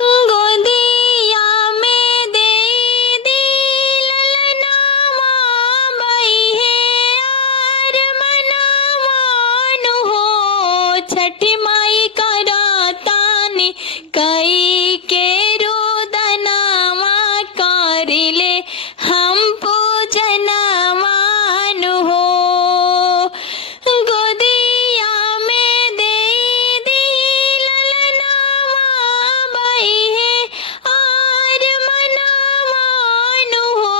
गोदिया में दे दी ललनावा बई है यार मनावानु हो। छठी माई करातानी कई के रोदनावा करिले हम पूजनवानु हो। गोदिया में दे दी ललनावा बई है आर मनावानु हो।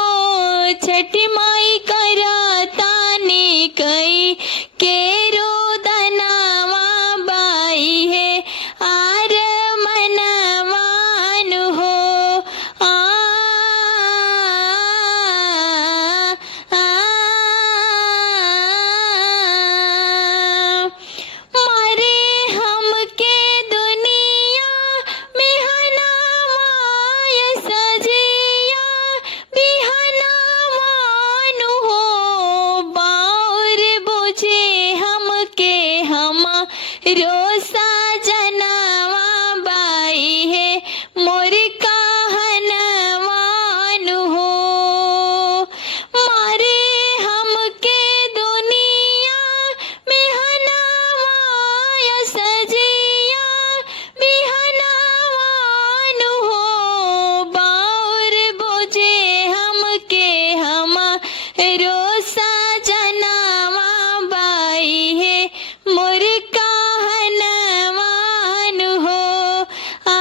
छठी माई करातानी कई के रोदनावा बई है आर मनावानु हो। आ, आ, मारे हमके दुनिया में हनावाय सजिया बिहनावानु हो। बाउर बुझे हमके हमारो सजनवा बाई है मोर कहनवानु हो। मारे हमके दुनिया में हनावाय सजिया बिहनावानु हो। बाउर बुझे हमके हमारो सजनवा बाई है मोर कहनवानु हो। आ,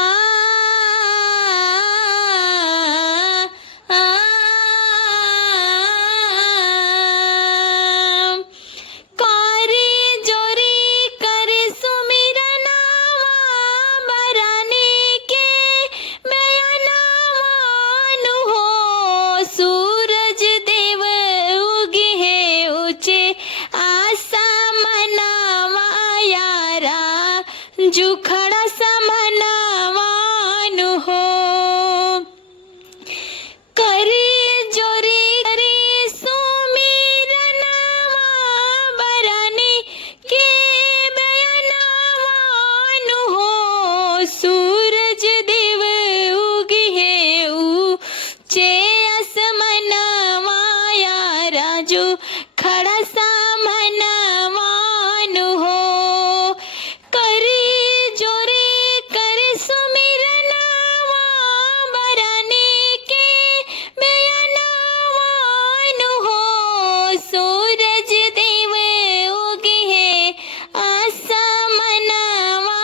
आ, कारी जोरी करे सुमिरनावा बरानी के बयानवानु हो। सूरज देव उगे है ऊंचे आसमनवा यारा जुखड़ा समनवानु हो। करी जोरी करी सुमिरनवा बरानी के बयानवानु हो। सूरज देव उगी है ऊंचे आसमनवा यारा जो खड़ा समनवानु हो। करी जोरी करे सुमिरनवा बरानी के बयानवानु हो। सूरज देव उगी है आसमनवा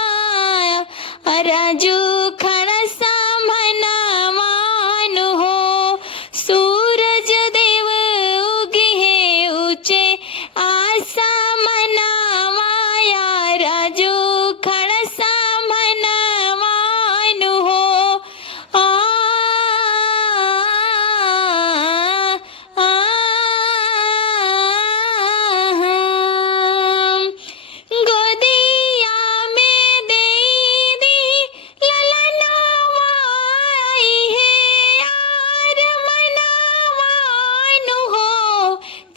राजू खड़ा समनवानु हो। सूरज देव उगी है ऊंचे आसमनवा राजू खड़ा समनवानु हो। आ, आ, गोदिया में दे दी ललनावा आई है यार मनावानु हो।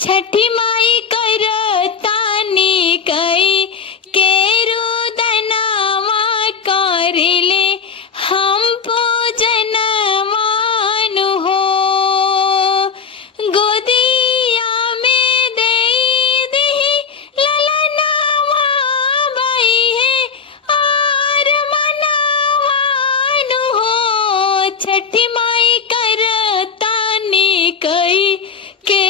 छठी माई करतानी कई के रोदनावा करिले हम पूजनवानु हो। गोदिया में दे दी ललनावा बई है आर मनावानु हो। छठी माई करतानी कई के